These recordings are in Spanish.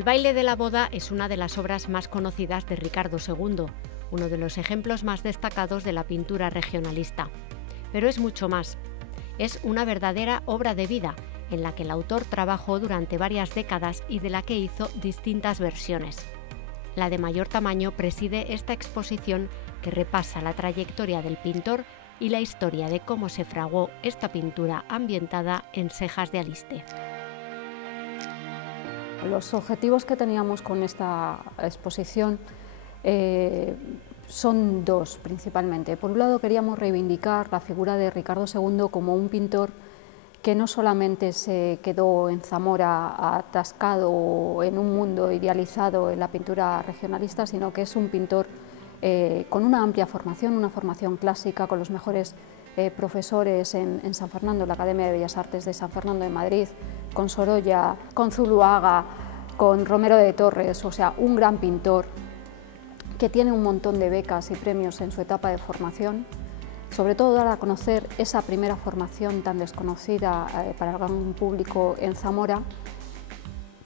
El baile de la boda es una de las obras más conocidas de Ricardo II, uno de los ejemplos más destacados de la pintura regionalista. Pero es mucho más. Es una verdadera obra de vida, en la que el autor trabajó durante varias décadas y de la que hizo distintas versiones. La de mayor tamaño preside esta exposición que repasa la trayectoria del pintor y la historia de cómo se fraguó esta pintura ambientada en Sejas de Aliste. Los objetivos que teníamos con esta exposición son dos principalmente. Por un lado, queríamos reivindicar la figura de Ricardo II como un pintor que no solamente se quedó en Zamora atascado en un mundo idealizado en la pintura regionalista, sino que es un pintor con una amplia formación, una formación clásica, con los mejores profesores en San Fernando, la Academia de Bellas Artes de San Fernando de Madrid, con Sorolla, con Zuluaga, con Romero de Torres, o sea, un gran pintor que tiene un montón de becas y premios en su etapa de formación. Sobre todo dar a conocer esa primera formación tan desconocida para el gran público en Zamora.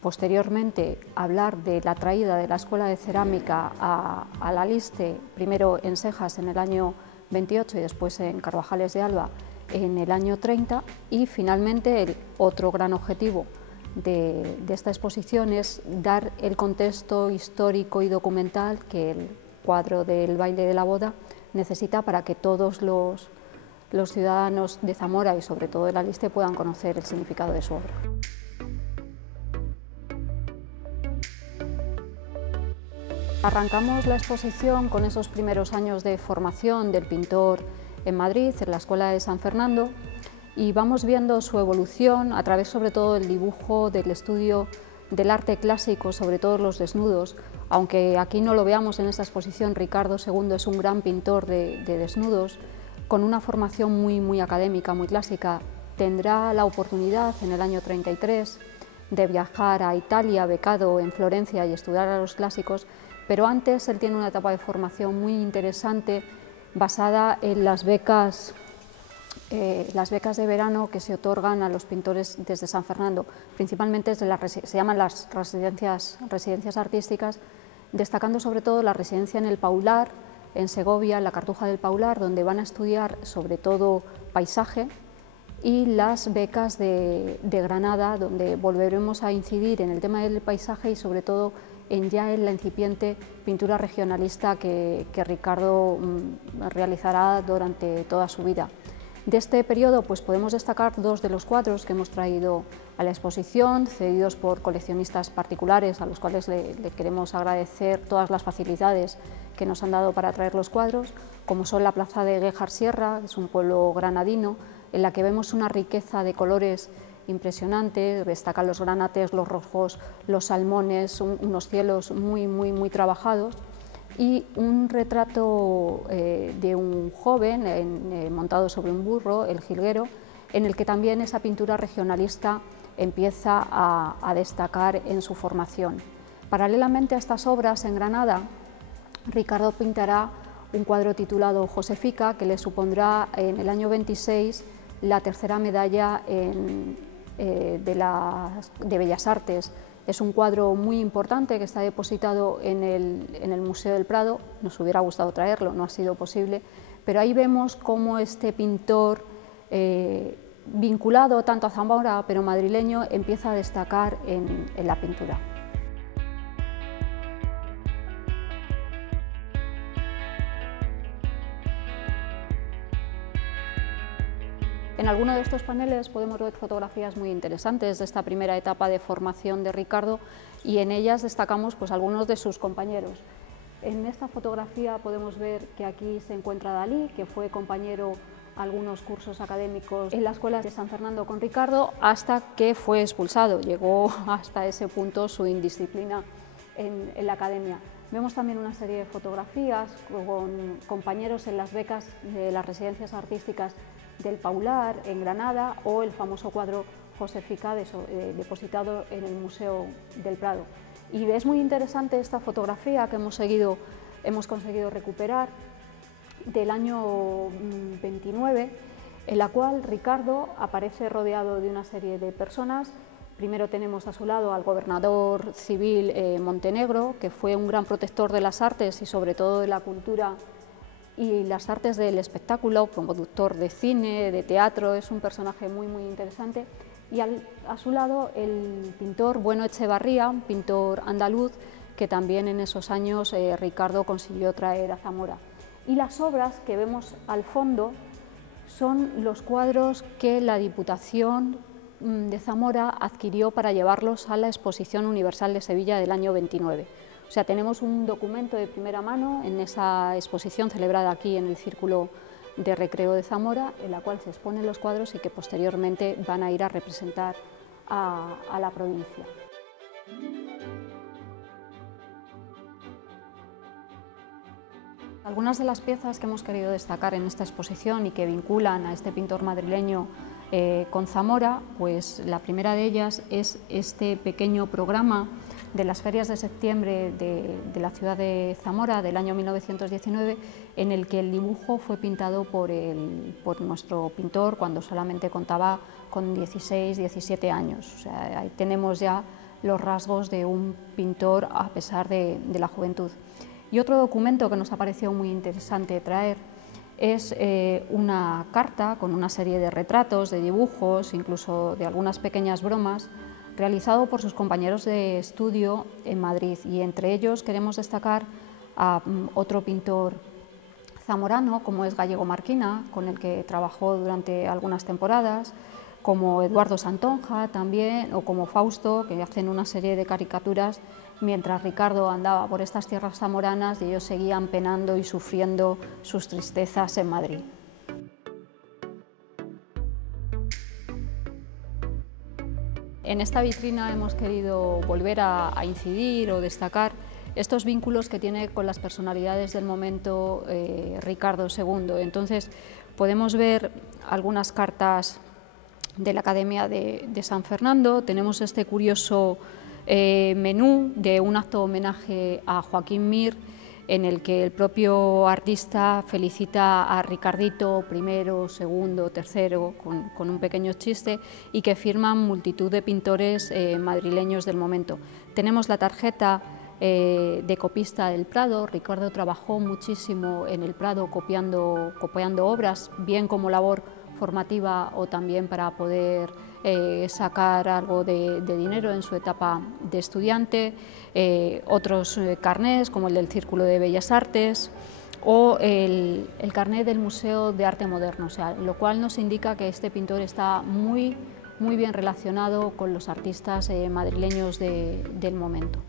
Posteriormente, hablar de la traída de la Escuela de Cerámica a la Aliste, primero en Sejas en el año 28 y después en Carvajales de Alba en el año 30, y finalmente el otro gran objetivo de esta exposición es dar el contexto histórico y documental que el cuadro del baile de la boda necesita para que todos los ciudadanos de Zamora y sobre todo de la Aliste puedan conocer el significado de su obra. Arrancamos la exposición con esos primeros años de formación del pintor en Madrid, en la Escuela de San Fernando, y vamos viendo su evolución a través sobre todo del dibujo, del estudio del arte clásico, sobre todo los desnudos. Aunque aquí no lo veamos en esta exposición, Ricardo II es un gran pintor de desnudos, con una formación muy académica, muy clásica. Tendrá la oportunidad en el año 33 de viajar a Italia, becado en Florencia, y estudiar a los clásicos, pero antes él tiene una etapa de formación muy interesante basada en las becas de verano que se otorgan a los pintores desde San Fernando, principalmente se llaman las residencias artísticas, destacando sobre todo la residencia en el Paular, en Segovia, en la Cartuja del Paular, donde van a estudiar sobre todo paisaje, y las becas de Granada, donde volveremos a incidir en el tema del paisaje y sobre todo en la incipiente pintura regionalista que Ricardo realizará durante toda su vida. De este periodo pues podemos destacar dos de los cuadros que hemos traído a la exposición, cedidos por coleccionistas particulares a los cuales le queremos agradecer todas las facilidades que nos han dado para traer los cuadros, como son la plaza de Guéjar Sierra, que es un pueblo granadino, en la que vemos una riqueza de colores impresionante, destacan los granates, los rojos, los salmones, unos cielos muy trabajados, y un retrato de un joven montado sobre un burro, el jilguero, en el que también esa pintura regionalista empieza a destacar en su formación. Paralelamente a estas obras en Granada, Ricardo pintará un cuadro titulado Josefica, que le supondrá en el año 26 la tercera medalla de Bellas Artes. Es un cuadro muy importante que está depositado en el Museo del Prado. Nos hubiera gustado traerlo, no ha sido posible, pero ahí vemos cómo este pintor, vinculado tanto a Zamora pero madrileño, empieza a destacar en la pintura. En alguno de estos paneles podemos ver fotografías muy interesantes de esta primera etapa de formación de Ricardo, y en ellas destacamos pues algunos de sus compañeros. En esta fotografía podemos ver que aquí se encuentra Dalí, que fue compañero algunos cursos académicos en la Escuela de San Fernando con Ricardo, hasta que fue expulsado. Llegó hasta ese punto su indisciplina en la academia. Vemos también una serie de fotografías con compañeros en las becas de las residencias artísticas del Paular, en Granada, o el famoso cuadro Josefica depositado en el Museo del Prado. Y es muy interesante esta fotografía que hemos conseguido recuperar del año 29, en la cual Ricardo aparece rodeado de una serie de personas Primero tenemos a su lado al gobernador civil Montenegro, que fue un gran protector de las artes y sobre todo de la cultura y las artes del espectáculo, productor de cine, de teatro, es un personaje muy interesante. Y a su lado el pintor Bueno Echevarría, un pintor andaluz que también en esos años Ricardo consiguió traer a Zamora. Y las obras que vemos al fondo son los cuadros que la Diputación de Zamora adquirió para llevarlos a la Exposición Universal de Sevilla del año 29. O sea, tenemos un documento de primera mano en esa exposición celebrada aquí en el Círculo de Recreo de Zamora, en la cual se exponen los cuadros y que posteriormente van a ir a representar a la provincia. Algunas de las piezas que hemos querido destacar en esta exposición y que vinculan a este pintor madrileño con Zamora, pues la primera de ellas es este pequeño programa de las ferias de septiembre de la ciudad de Zamora del año 1919, en el que el dibujo fue pintado por nuestro pintor cuando solamente contaba con 16, 17 años. O sea, ahí tenemos ya los rasgos de un pintor a pesar de la juventud. Y otro documento que nos ha parecido muy interesante traer es una carta con una serie de retratos, de dibujos, incluso de algunas pequeñas bromas, realizado por sus compañeros de estudio en Madrid, y entre ellos queremos destacar a otro pintor zamorano como es Gallego Marquina, con el que trabajó durante algunas temporadas, como Eduardo Santonja también, o como Fausto, que hacen una serie de caricaturas mientras Ricardo andaba por estas tierras zamoranas y ellos seguían penando y sufriendo sus tristezas en Madrid. En esta vitrina hemos querido volver a incidir o destacar estos vínculos que tiene con las personalidades del momento Ricardo II. Entonces podemos ver algunas cartas de la Academia de San Fernando, tenemos este curioso menú de un acto homenaje a Joaquín Mir, en el que el propio artista felicita a Ricardito I, segundo, tercero, con un pequeño chiste, y que firman multitud de pintores madrileños del momento. Tenemos la tarjeta de copista del Prado. Ricardo trabajó muchísimo en el Prado copiando obras, bien como labor formativa o también para poder sacar algo de dinero en su etapa de estudiante, otros carnés como el del Círculo de Bellas Artes o el carné del Museo de Arte Moderno, o sea, lo cual nos indica que este pintor está muy bien relacionado con los artistas madrileños del momento.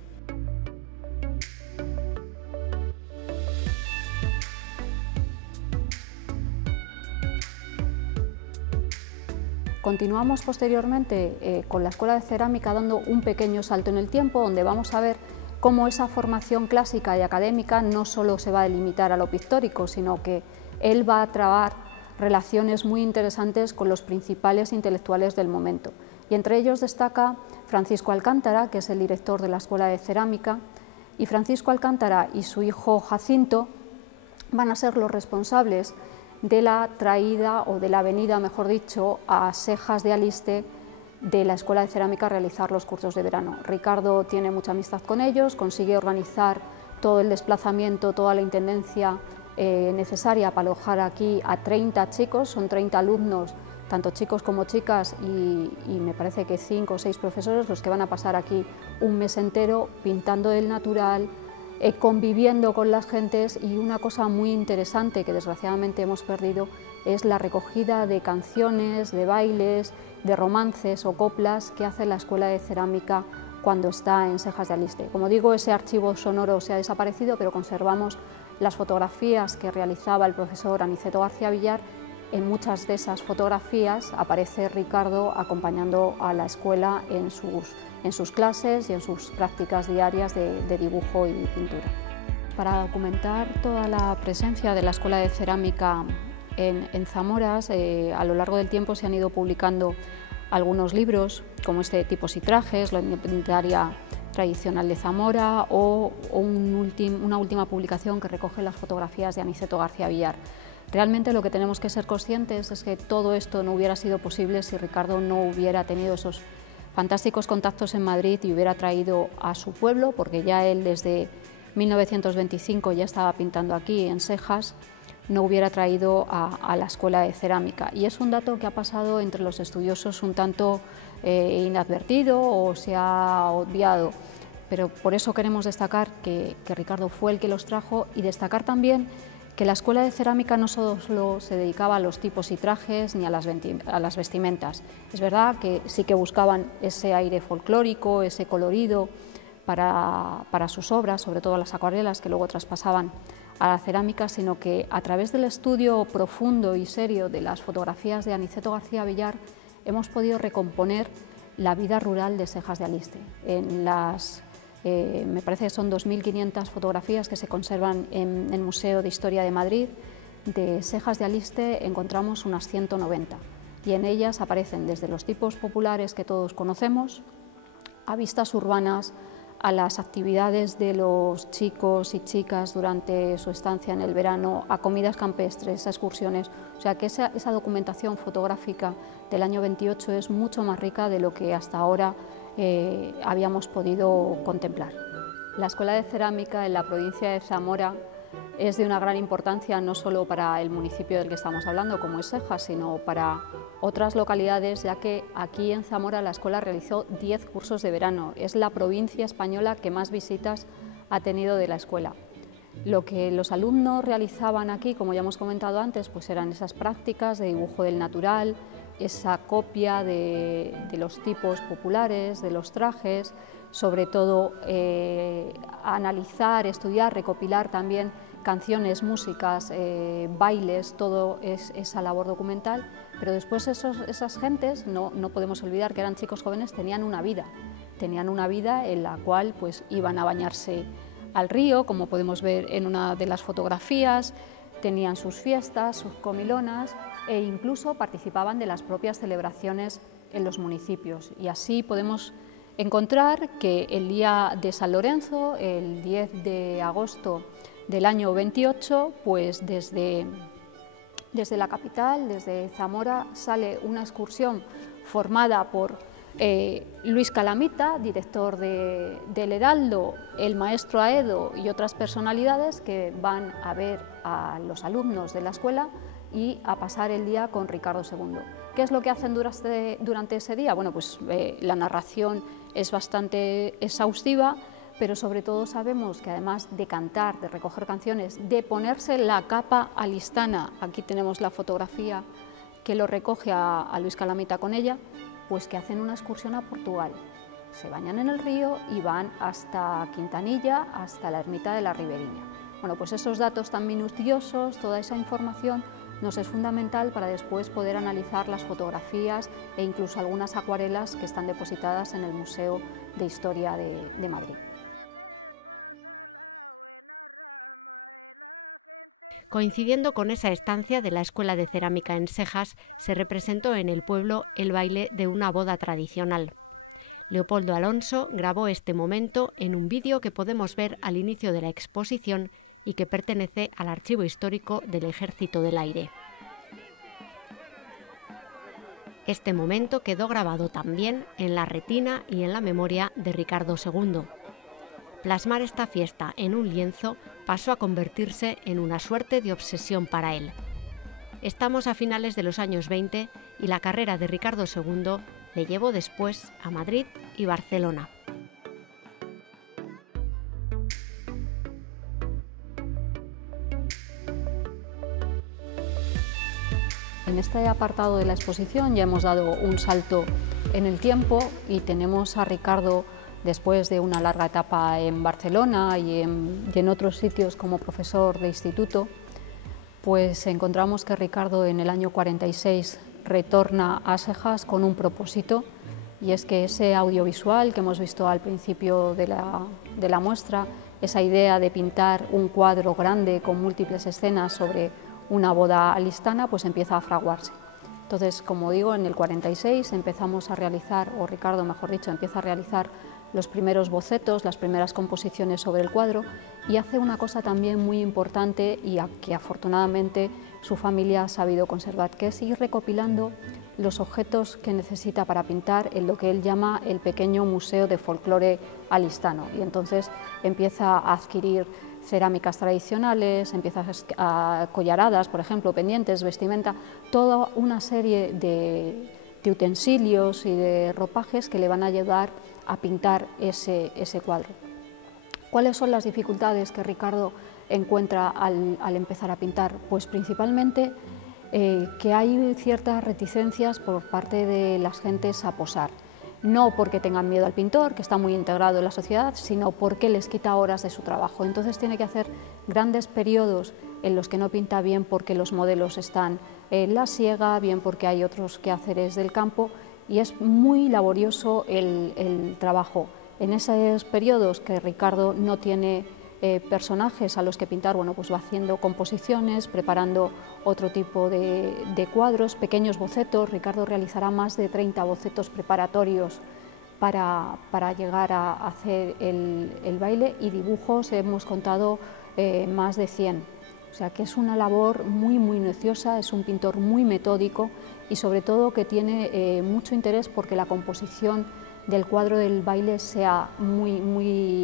Continuamos posteriormente con la Escuela de Cerámica dando un pequeño salto en el tiempo, donde vamos a ver cómo esa formación clásica y académica no solo se va a delimitar a lo pictórico, sino que él va a trabar relaciones muy interesantes con los principales intelectuales del momento. Y entre ellos destaca Francisco Alcántara, que es el director de la Escuela de Cerámica, y Francisco Alcántara y su hijo Jacinto van a ser los responsables de la traída o de la venida, mejor dicho, a Sejas de Aliste de la Escuela de Cerámica a realizar los cursos de verano. Ricardo tiene mucha amistad con ellos, consigue organizar todo el desplazamiento, toda la intendencia necesaria para alojar aquí a 30 chicos, son 30 alumnos, tanto chicos como chicas, y me parece que 5 o 6 profesores los que van a pasar aquí un mes entero pintando el natural, conviviendo con las gentes. Y una cosa muy interesante que desgraciadamente hemos perdido es la recogida de canciones, de bailes, de romances o coplas que hace la Escuela de Cerámica cuando está en Sejas de Aliste. Como digo, ese archivo sonoro se ha desaparecido, pero conservamos las fotografías que realizaba el profesor Aniceto García Villar. En muchas de esas fotografías aparece Ricardo acompañando a la escuela en sus clases y en sus prácticas diarias de dibujo y pintura. Para documentar toda la presencia de la Escuela de Cerámica en Zamora, a lo largo del tiempo se han ido publicando algunos libros, como este de Tipos y Trajes, la indumentaria tradicional de Zamora, o una última publicación que recoge las fotografías de Aniceto García Villar. Realmente lo que tenemos que ser conscientes es que todo esto no hubiera sido posible si Ricardo no hubiera tenido esos fantásticos contactos en Madrid y hubiera traído a su pueblo, porque ya él desde 1925 ya estaba pintando aquí en Sejas, no hubiera traído a la Escuela de Cerámica. Y es un dato que ha pasado entre los estudiosos un tanto inadvertido o se ha obviado, pero por eso queremos destacar que Ricardo fue el que los trajo, y destacar también que la Escuela de Cerámica no solo se dedicaba a los tipos y trajes ni a las vestimentas. Es verdad que sí que buscaban ese aire folclórico, ese colorido para sus obras, sobre todo las acuarelas que luego traspasaban a la cerámica, sino que a través del estudio profundo y serio de las fotografías de Aniceto García Villar hemos podido recomponer la vida rural de Sejas de Aliste. Me parece que son 2.500 fotografías que se conservan en el Museo de Historia de Madrid. De Sejas de Aliste encontramos unas 190 y en ellas aparecen desde los tipos populares que todos conocemos, a vistas urbanas, a las actividades de los chicos y chicas durante su estancia en el verano, a comidas campestres, a excursiones. O sea que esa documentación fotográfica del año 28 es mucho más rica de lo que hasta ahora habíamos podido contemplar. La Escuela de Cerámica en la provincia de Zamora es de una gran importancia no solo para el municipio del que estamos hablando, como es Sejas, sino para otras localidades, ya que aquí en Zamora la escuela realizó 10 cursos de verano. Es la provincia española que más visitas ha tenido de la escuela. Lo que los alumnos realizaban aquí, como ya hemos comentado antes, pues eran esas prácticas de dibujo del natural, esa copia de los tipos populares, de los trajes, sobre todo analizar, estudiar, recopilar también canciones, músicas, bailes, todo es esa labor documental, pero después esas gentes, no podemos olvidar que eran chicos jóvenes, tenían una vida en la cual pues iban a bañarse al río, como podemos ver en una de las fotografías, tenían sus fiestas, sus comilonas e incluso participaban de las propias celebraciones en los municipios. Y así podemos encontrar que el día de San Lorenzo, el 10 de agosto del año 28, pues desde la capital, desde Zamora, sale una excursión formada por Luis Calamita, director del Heraldo, el maestro Aedo y otras personalidades que van a ver a los alumnos de la escuela y a pasar el día con Ricardo II. ¿Qué es lo que hacen durante ese día? Bueno, pues la narración es bastante exhaustiva, pero sobre todo sabemos que además de cantar, de recoger canciones, de ponerse la capa alistana, aquí tenemos la fotografía que lo recoge a Luis Calamita con ella, pues que hacen una excursión a Portugal. Se bañan en el río y van hasta Quintanilla, hasta la ermita de la Riberiña. Bueno, pues esos datos tan minuciosos, toda esa información nos es fundamental para después poder analizar las fotografías e incluso algunas acuarelas que están depositadas en el Museo de Historia de Madrid. Coincidiendo con esa estancia de la Escuela de Cerámica en Sejas, se representó en el pueblo el baile de una boda tradicional. Leopoldo Alonso grabó este momento en un vídeo que podemos ver al inicio de la exposición y que pertenece al Archivo Histórico del Ejército del Aire. Este momento quedó grabado también en la retina y en la memoria de Ricardo II. Plasmar esta fiesta en un lienzo pasó a convertirse en una suerte de obsesión para él. Estamos a finales de los años 20 y la carrera de Ricardo II le llevó después a Madrid y Barcelona. En este apartado de la exposición ya hemos dado un salto en el tiempo y tenemos a Ricardo después de una larga etapa en Barcelona y en otros sitios como profesor de instituto. Pues encontramos que Ricardo en el año 46 retorna a Sejas con un propósito, y es que ese audiovisual que hemos visto al principio de la muestra, esa idea de pintar un cuadro grande con múltiples escenas sobre una boda alistana, pues empieza a fraguarse. Entonces, como digo, en el 46 empezamos a realizar, o Ricardo mejor dicho, empieza a realizar los primeros bocetos, las primeras composiciones sobre el cuadro, y hace una cosa también muy importante y que afortunadamente su familia ha sabido conservar, que es ir recopilando los objetos que necesita para pintar en lo que él llama el pequeño museo de folclore alistano, y entonces empieza a adquirir cerámicas tradicionales, empieza a collaradas, por ejemplo, pendientes, vestimenta, toda una serie de utensilios y de ropajes que le van a ayudar a pintar ese cuadro. ¿Cuáles son las dificultades que Ricardo encuentra al empezar a pintar? Pues principalmente que hay ciertas reticencias por parte de las gentes a posar. No porque tengan miedo al pintor, que está muy integrado en la sociedad, sino porque les quita horas de su trabajo. Entonces tiene que hacer grandes periodos en los que no pinta, bien porque los modelos están en la siega, bien porque hay otros quehaceres del campo, y es muy laborioso el trabajo. En esos periodos que Ricardo no tiene personajes a los que pintar, bueno, pues va haciendo composiciones, preparando otro tipo de cuadros, pequeños bocetos. Ricardo realizará más de 30 bocetos preparatorios para llegar a hacer el baile, y dibujos hemos contado más de 100. O sea que es una labor muy minuciosa, es un pintor muy metódico y sobre todo que tiene mucho interés porque la composición del cuadro del baile sea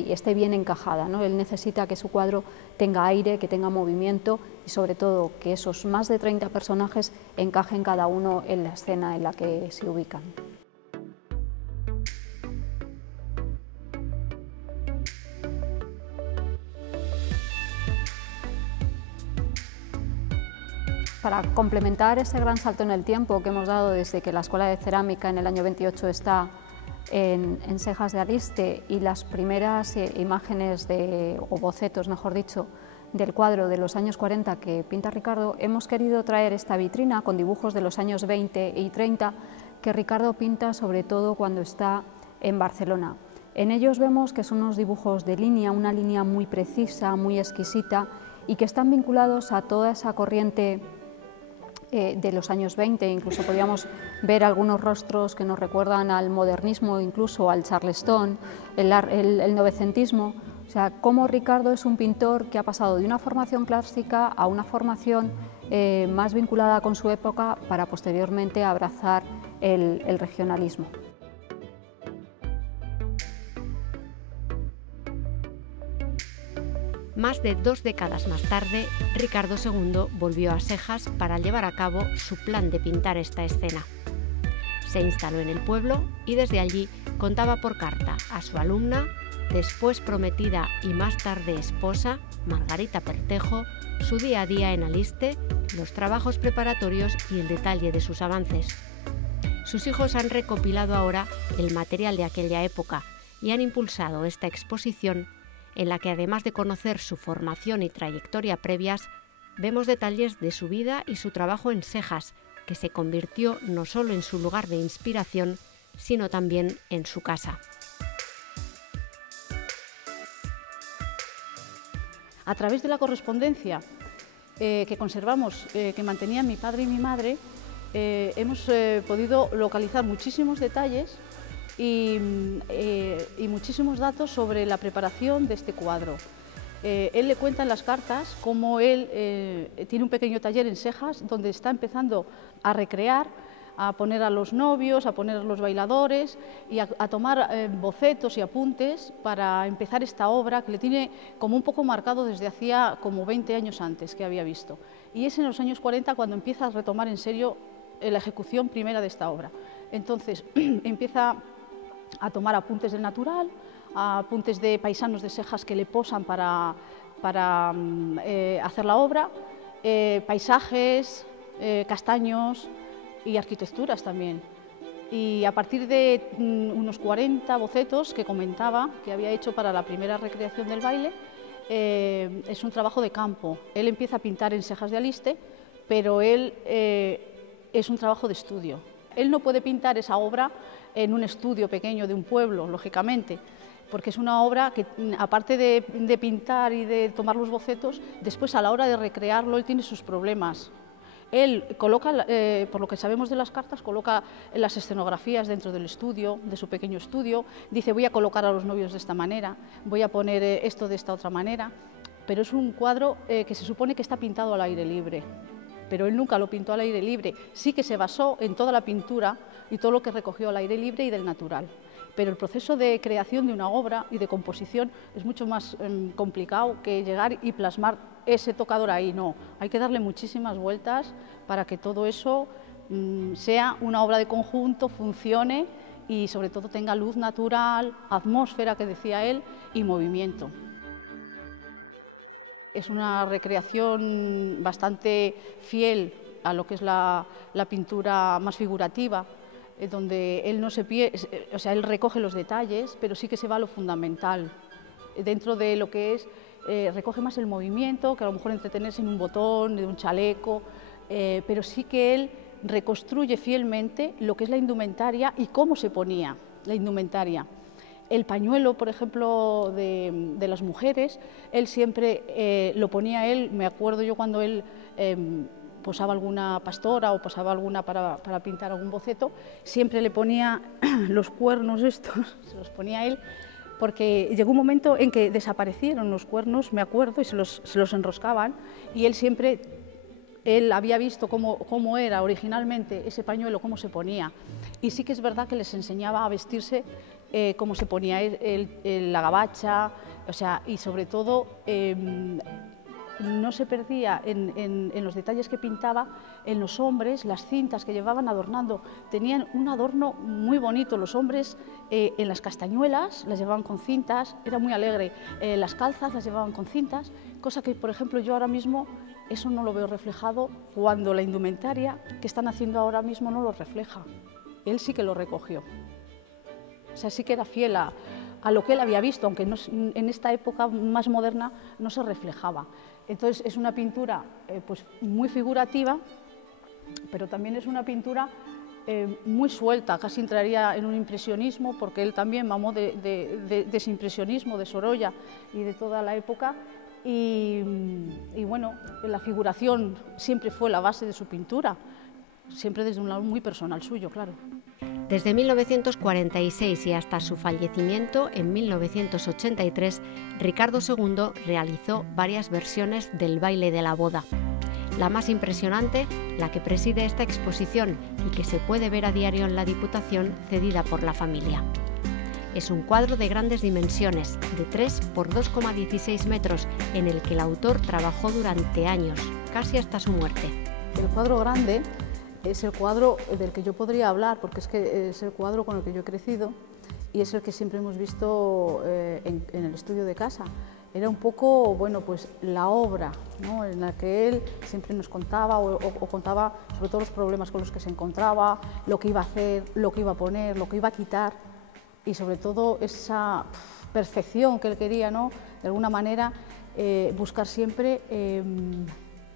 esté bien encajada, ¿no? Él necesita que su cuadro tenga aire, que tenga movimiento y sobre todo que esos más de 30 personajes encajen cada uno en la escena en la que se ubican. Para complementar ese gran salto en el tiempo que hemos dado desde que la Escuela de Cerámica en el año 28 está en Sejas de Aliste y las primeras imágenes o bocetos, mejor dicho, del cuadro de los años 40 que pinta Ricardo, hemos querido traer esta vitrina con dibujos de los años 20 y 30 que Ricardo pinta sobre todo cuando está en Barcelona. En ellos vemos que son unos dibujos de línea, una línea muy precisa, muy exquisita y que están vinculados a toda esa corriente de los años 20, incluso podríamos ver algunos rostros que nos recuerdan al modernismo, incluso al charleston, el novecentismo. O sea, cómo Ricardo es un pintor que ha pasado de una formación clásica a una formación más vinculada con su época para posteriormente abrazar el regionalismo. Más de 2 décadas más tarde, Ricardo II volvió a Sejas para llevar a cabo su plan de pintar esta escena. Se instaló en el pueblo y desde allí contaba por carta a su alumna, después prometida y más tarde esposa, Margarita Pertejo, su día a día en Aliste, los trabajos preparatorios y el detalle de sus avances. Sus hijos han recopilado ahora el material de aquella época y han impulsado esta exposición en la que, además de conocer su formación y trayectoria previas, vemos detalles de su vida y su trabajo en Sejas, que se convirtió no solo en su lugar de inspiración, sino también en su casa. A través de la correspondencia que conservamos, que mantenían mi padre y mi madre, hemos podido localizar muchísimos detalles y muchísimos datos sobre la preparación de este cuadro. Él le cuenta en las cartas cómo él tiene un pequeño taller en Sejas donde está empezando a recrear, a poner a los novios, a poner a los bailadores y a tomar bocetos y apuntes para empezar esta obra que le tiene como un poco marcado desde hacía como 20 años antes que había visto. Y es en los años 40 cuando empieza a retomar en serio la ejecución primera de esta obra. Entonces empieza a tomar apuntes del natural, apuntes de paisanos de Sejas que le posan para hacer la obra, paisajes, castaños y arquitecturas también. Y a partir de unos 40 bocetos que comentaba que había hecho para la primera recreación del baile, es un trabajo de campo. Él empieza a pintar en Sejas de Aliste, pero él es un trabajo de estudio. Él no puede pintar esa obra en un estudio pequeño de un pueblo, lógicamente, porque es una obra que, aparte de pintar y de tomar los bocetos, después a la hora de recrearlo él tiene sus problemas. Él coloca, por lo que sabemos de las cartas, coloca las escenografías dentro del estudio, de su pequeño estudio, dice voy a colocar a los novios de esta manera, voy a poner esto de esta otra manera, pero es un cuadro que se supone que está pintado al aire libre. pero él nunca lo pintó al aire libre. Sí que se basó en toda la pintura y todo lo que recogió al aire libre y del natural. Pero el proceso de creación de una obra y de composición es mucho más complicado que llegar y plasmar ese tocador ahí, no. Hay que darle muchísimas vueltas para que todo eso sea una obra de conjunto, funcione y sobre todo tenga luz natural, atmósfera, que decía él, y movimiento. Es una recreación bastante fiel a lo que es la pintura más figurativa, donde él no se pierde, o sea, él recoge los detalles, pero sí que se va a lo fundamental. Dentro de lo que es, recoge más el movimiento, que a lo mejor entretenerse en un botón, de un chaleco, pero sí que él reconstruye fielmente lo que es la indumentaria y cómo se ponía la indumentaria. El pañuelo, por ejemplo, de las mujeres, él siempre lo ponía él, me acuerdo yo cuando él posaba alguna pastora o posaba alguna para pintar algún boceto, siempre le ponía los cuernos estos, se los ponía él, porque llegó un momento en que desaparecieron los cuernos, me acuerdo, y se los enroscaban, y él siempre, él había visto cómo era originalmente ese pañuelo, cómo se ponía, y sí que es verdad que les enseñaba a vestirse cómo se ponía la gabacha, o sea, y sobre todo no se perdía en los detalles que pintaba en los hombres, las cintas que llevaban adornando, tenían un adorno muy bonito, los hombres en las castañuelas las llevaban con cintas, era muy alegre, las calzas las llevaban con cintas, cosa que por ejemplo yo ahora mismo eso no lo veo reflejado cuando la indumentaria que están haciendo ahora mismo no lo refleja, él sí que lo recogió, o sea, sí que era fiel a lo que él había visto, aunque no, en esta época más moderna no se reflejaba. Entonces es una pintura pues muy figurativa, pero también es una pintura muy suelta, casi entraría en un impresionismo, porque él también mamó de ese impresionismo, de Sorolla y de toda la época, y bueno, la figuración siempre fue la base de su pintura, siempre desde un lado muy personal suyo, claro. Desde 1946 y hasta su fallecimiento en 1983, Ricardo II realizó varias versiones del baile de la boda. La más impresionante, la que preside esta exposición y que se puede ver a diario en la Diputación, cedida por la familia. Es un cuadro de grandes dimensiones, de 3 por 2,16 metros, en el que el autor trabajó durante años, casi hasta su muerte. El cuadro grande es el cuadro del que yo podría hablar, porque es que es el cuadro con el que yo he crecido y es el que siempre hemos visto en el estudio de casa. Era un poco, bueno, pues la obra, ¿no?, en la que él siempre nos contaba o contaba sobre todo los problemas con los que se encontraba, lo que iba a hacer, lo que iba a poner, lo que iba a quitar y sobre todo esa perfección que él quería, ¿no?, de alguna manera buscar siempre,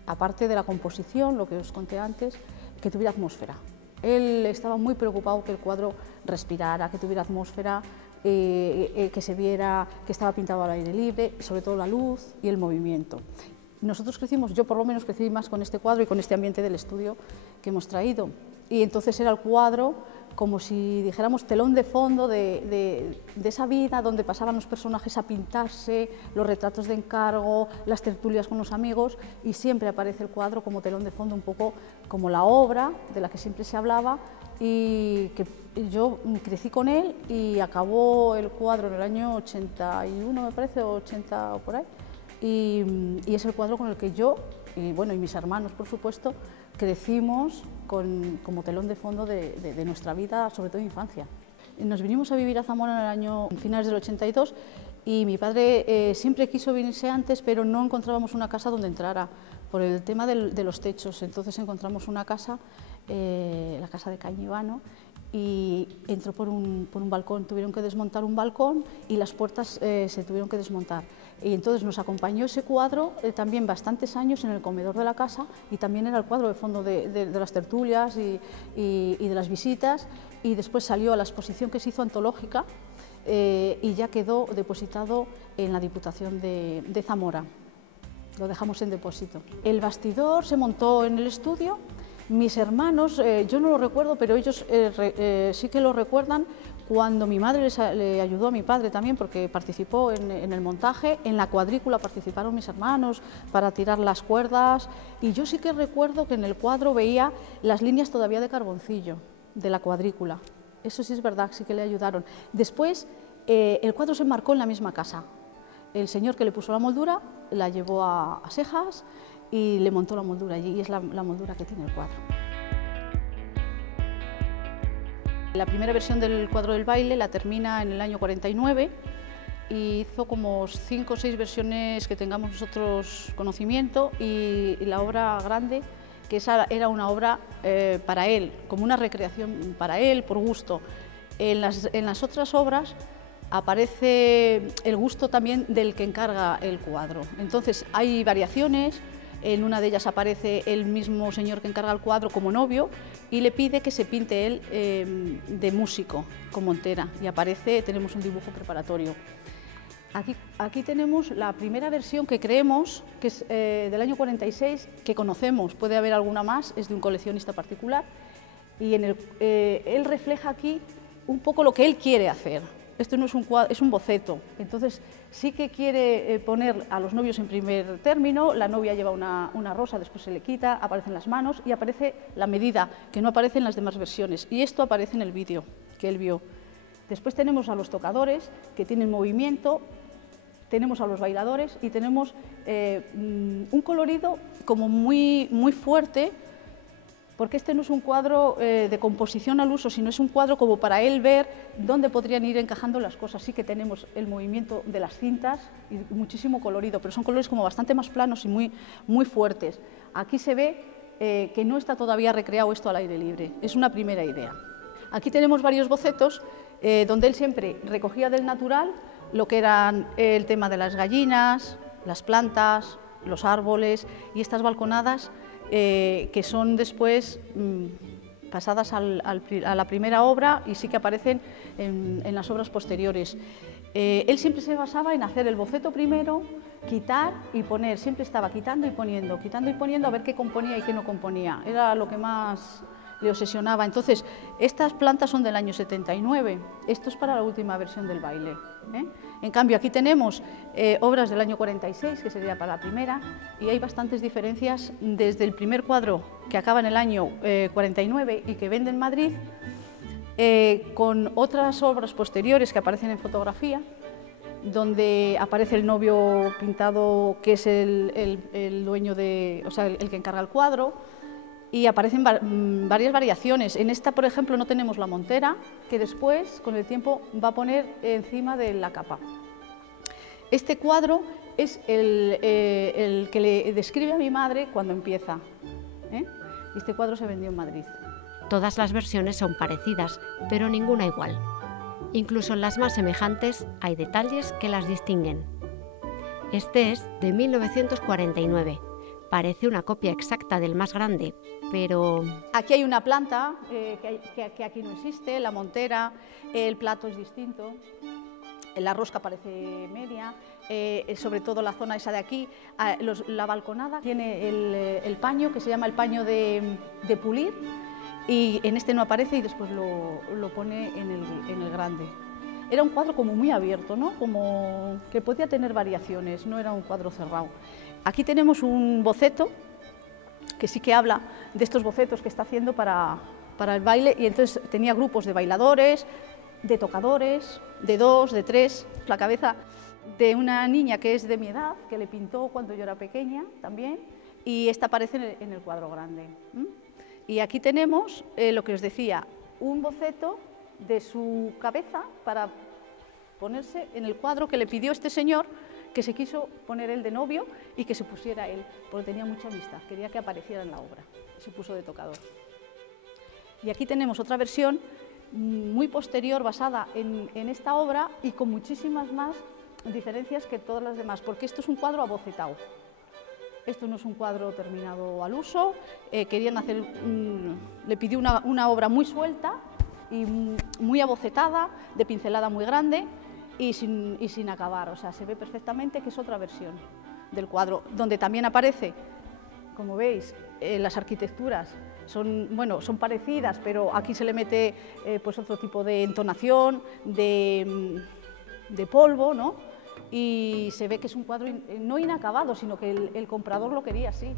aparte de la composición, lo que os conté antes, que tuviera atmósfera. Él estaba muy preocupado que el cuadro respirara, que tuviera atmósfera, que se viera que estaba pintado al aire libre, sobre todo la luz y el movimiento. Nosotros crecimos, yo por lo menos crecí más con este cuadro y con este ambiente del estudio que hemos traído. Y entonces era el cuadro como si dijéramos telón de fondo de esa vida donde pasaban los personajes a pintarse, los retratos de encargo, las tertulias con los amigos, y siempre aparece el cuadro como telón de fondo, un poco como la obra de la que siempre se hablaba, y que yo crecí con él y acabó el cuadro en el año 81, me parece, o 80 o por ahí, y es el cuadro con el que yo, y bueno, y mis hermanos por supuesto, crecimos como telón de fondo de nuestra vida, sobre todo infancia. Nos vinimos a vivir a Zamora en el año finales del 82 y mi padre siempre quiso venirse antes, pero no encontrábamos una casa donde entrara por el tema de los techos. Entonces encontramos una casa, la casa de Cañivano, y entró por un balcón. Tuvieron que desmontar un balcón y las puertas se tuvieron que desmontar. Y entonces nos acompañó ese cuadro también bastantes años en el comedor de la casa, y también era el cuadro de fondo de las tertulias y de las visitas, y después salió a la exposición que se hizo antológica y ya quedó depositado en la Diputación de Zamora. Lo dejamos en depósito. El bastidor se montó en el estudio. Mis hermanos, yo no lo recuerdo, pero ellos sí que lo recuerdan Cuando mi madre le ayudó a mi padre también, porque participó en el montaje, en la cuadrícula participaron mis hermanos para tirar las cuerdas, y yo sí que recuerdo que en el cuadro veía las líneas todavía de carboncillo de la cuadrícula. Eso sí es verdad, sí que le ayudaron. Después, el cuadro se enmarcó en la misma casa. El señor que le puso la moldura la llevó a Sejas y le montó la moldura allí, y es la moldura que tiene el cuadro. La primera versión del cuadro del baile la termina en el año 49 y hizo como 5 o 6 versiones que tengamos nosotros conocimiento, y la obra grande, que esa era una obra para él, como una recreación para él, por gusto. En las otras obras aparece el gusto también del que encarga el cuadro. Entonces hay variaciones. En una de ellas aparece el mismo señor que encarga el cuadro como novio y le pide que se pinte él de músico con montera, y aparece, tenemos un dibujo preparatorio. Aquí tenemos la primera versión que creemos, que es del año 46, que conocemos, puede haber alguna más, es de un coleccionista particular, y él refleja aquí un poco lo que él quiere hacer. Esto no es un cuadro, es un boceto, entonces sí que quiere poner a los novios en primer término. La novia lleva una rosa, después se le quita, aparecen las manos y aparece la medida, que no aparece en las demás versiones, y esto aparece en el vídeo que él vio. Después tenemos a los tocadores, que tienen movimiento, tenemos a los bailadores y tenemos un colorido como muy fuerte, porque este no es un cuadro de composición al uso, sino es un cuadro como para él ver dónde podrían ir encajando las cosas. Sí que tenemos el movimiento de las cintas y muchísimo colorido, pero son colores como bastante más planos y muy fuertes. Aquí se ve que no está todavía recreado esto al aire libre, es una primera idea. Aquí tenemos varios bocetos donde él siempre recogía del natural lo que eran el tema de las gallinas, las plantas, los árboles y estas balconadas, que son después pasadas a la primera obra y sí que aparecen en las obras posteriores. Él siempre se basaba en hacer el boceto primero, quitar y poner, siempre estaba quitando y poniendo a ver qué componía y qué no componía, era lo que más le obsesionaba. Entonces, estas plantas son del año 79, esto es para la última versión del baile. En cambio, aquí tenemos obras del año 46, que sería para la primera, y hay bastantes diferencias desde el primer cuadro, que acaba en el año 49 y que vende en Madrid, con otras obras posteriores que aparecen en fotografía, donde aparece el novio pintado, que es el dueño o sea, el que encarga el cuadro, y aparecen varias variaciones. En esta, por ejemplo, no tenemos la montera, que después, con el tiempo, va a poner encima de la capa. Este cuadro es el que le describe a mi madre cuando empieza. Este cuadro se vendió en Madrid. Todas las versiones son parecidas, pero ninguna igual. Incluso en las más semejantes hay detalles que las distinguen. Este es de 1949. Parece una copia exacta del más grande, pero... Aquí hay una planta que aquí no existe, la montera, el plato es distinto, la rosca parece media, sobre todo la zona esa de aquí, la balconada tiene el paño, que se llama el paño de pulir, y en este no aparece y después lo pone en el grande. Era un cuadro como muy abierto, ¿no? Como que podía tener variaciones, no era un cuadro cerrado. Aquí tenemos un boceto que sí que habla de estos bocetos que está haciendo para el baile, y entonces tenía grupos de bailadores, de tocadores, de 2, de 3, la cabeza de una niña que es de mi edad, que le pintó cuando yo era pequeña también, y esta aparece en el cuadro grande. Y aquí tenemos lo que os decía, un boceto de su cabeza para ponerse en el cuadro que le pidió este señor, que se quiso poner él de novio y que se pusiera él, porque tenía mucha amistad, quería que apareciera en la obra, se puso de tocador. Y aquí tenemos otra versión muy posterior, basada en esta obra y con muchísimas más diferencias que todas las demás, porque esto es un cuadro abocetado. Esto no es un cuadro terminado al uso, querían hacer, le pidió una obra muy suelta y muy abocetada, de pincelada muy grande, y sin acabar, o sea, se ve perfectamente que es otra versión del cuadro, donde también aparece, como veis, las arquitecturas bueno, son parecidas, pero aquí se le mete pues otro tipo de entonación, de polvo, ¿no? Y se ve que es un cuadro no inacabado, sino que el comprador lo quería así.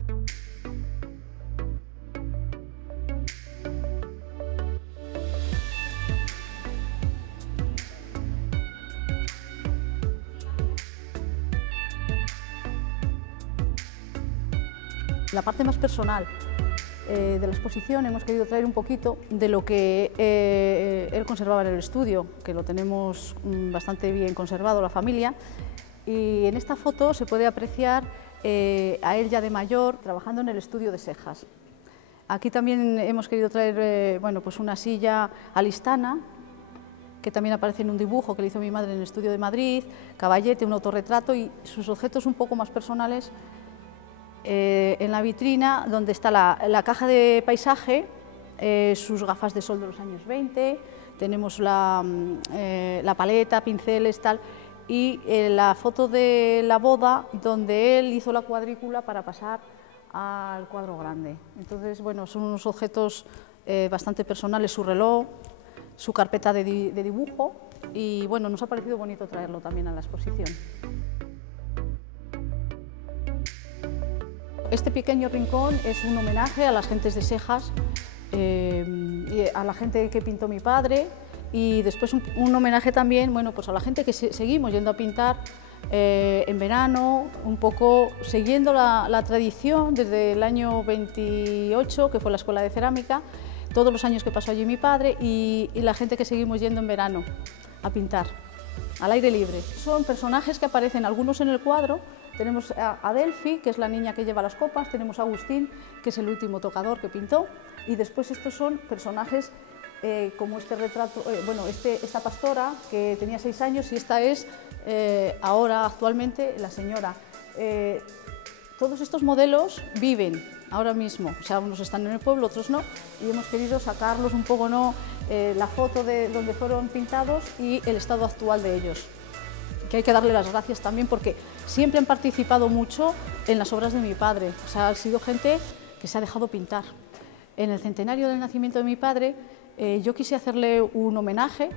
La parte más personal de la exposición hemos querido traer un poquito de lo que él conservaba en el estudio, que lo tenemos bastante bien conservado la familia, y en esta foto se puede apreciar a él ya de mayor trabajando en el estudio de Sejas. Aquí también hemos querido traer bueno, pues una silla alistana, que también aparece en un dibujo que le hizo mi madre en el estudio de Madrid, caballete, un autorretrato y sus objetos un poco más personales en la vitrina, donde está la caja de paisaje, sus gafas de sol de los años 20, tenemos la paleta, pinceles, tal, y la foto de la boda, donde él hizo la cuadrícula para pasar al cuadro grande. Entonces, bueno, son unos objetos bastante personales, su reloj, su carpeta de dibujo, y bueno, nos ha parecido bonito traerlo también a la exposición. Este pequeño rincón es un homenaje a las gentes de Sejas, a la gente que pintó mi padre, y después un homenaje también, bueno, pues a la gente que seguimos yendo a pintar en verano, un poco siguiendo la tradición desde el año 28, que fue la escuela de cerámica, todos los años que pasó allí mi padre, y la gente que seguimos yendo en verano a pintar, al aire libre. Son personajes que aparecen algunos en el cuadro. Tenemos a Delphi, que es la niña que lleva las copas, tenemos a Agustín, que es el último tocador que pintó, y después estos son personajes como este retrato, bueno, esta pastora que tenía 6 años, y esta es ahora, actualmente, la señora. Todos estos modelos viven ahora mismo, o sea, unos están en el pueblo, otros no, y hemos querido sacarlos un poco, ¿no? La foto de donde fueron pintados y el estado actual de ellos, que hay que darle las gracias también porque siempre han participado mucho en las obras de mi padre, o sea, ha sido gente que se ha dejado pintar. En el centenario del nacimiento de mi padre, yo quise hacerle un homenaje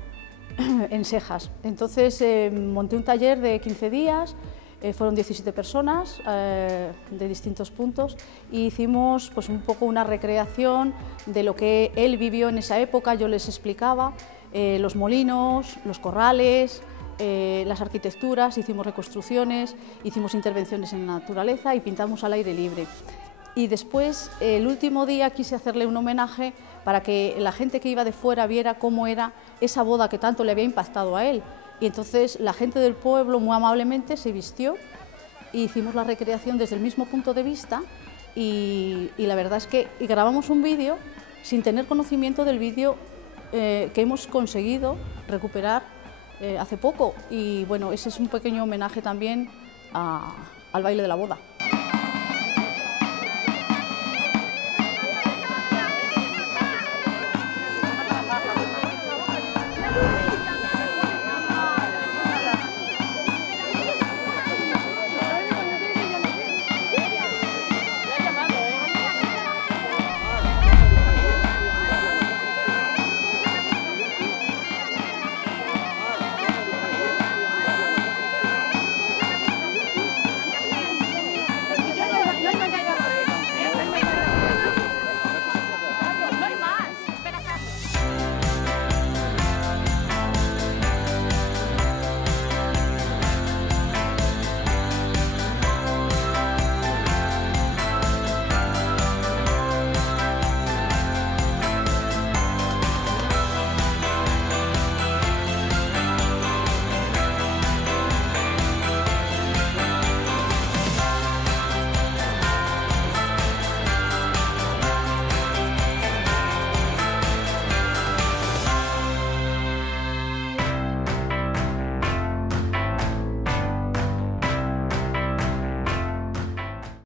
en Sejas, entonces monté un taller de 15 días, fueron 17 personas de distintos puntos, y hicimos pues, un poco una recreación de lo que él vivió en esa época. Yo les explicaba los molinos, los corrales, las arquitecturas, hicimos reconstrucciones, hicimos intervenciones en la naturaleza y pintamos al aire libre. Y después, el último día, quise hacerle un homenaje para que la gente que iba de fuera viera cómo era esa boda que tanto le había impactado a él. Y entonces la gente del pueblo muy amablemente se vistió y hicimos la recreación desde el mismo punto de vista, y la verdad es que grabamos un vídeo sin tener conocimiento del vídeo que hemos conseguido recuperar hace poco, y bueno, ese es un pequeño homenaje también al baile de la boda.